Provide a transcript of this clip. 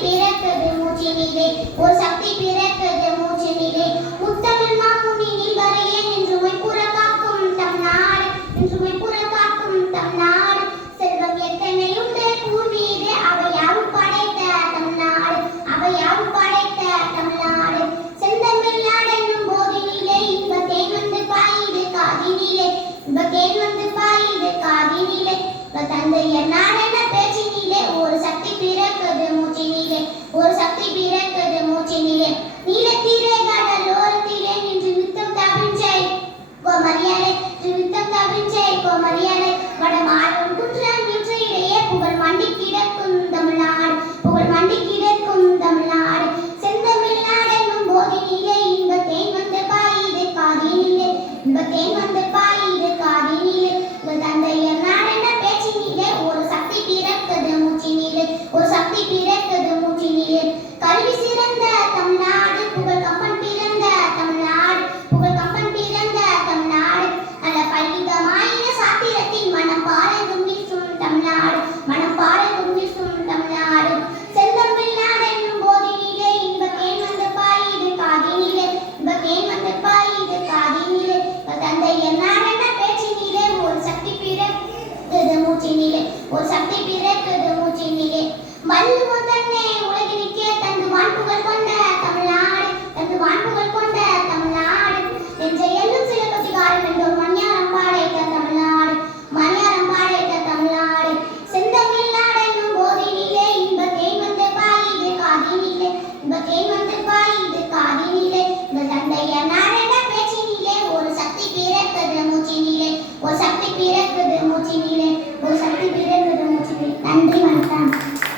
பிறப்பது மூச்சினிலே. ஒரு சக்தி பிறப்பது மூச்சினிலே. முத்தமிழ் மாமுனியில் வரையேன். என்று மைப்புற காக்கும் தம் நாடு. என்று மைப்புற காக்கும் தம் நாடு. செல்வம் எத்தனையும் பூமீது அவையாவும் படைத்த தம் நாடு. அவையாவும் படைத்த தம் நாடு. செந்தமிழ் நாடு என்னும் போதினிலே. இன்ப தேன் வந்து பாயுது காதினிலே. இன்ப தேன் வந்து பாயுது காதினிலே. தந்தையர் நாடு வண்டி கிடக்கும் தமிழ்நாடு சிறந்த தமிழ்நாடு கப்பன் பிறந்த தமிழ்நாடு கப்பன் பிறந்த தமிழ்நாடு. அல்ல பல்லிதமாயின சாத்திரத்தின் மனம் தமிழ்நாடு. பிறக்குது மூச்சினிலே ஒரு சக்தி பிறக்குது மூச்சினிலே நன்றி வணக்கம்.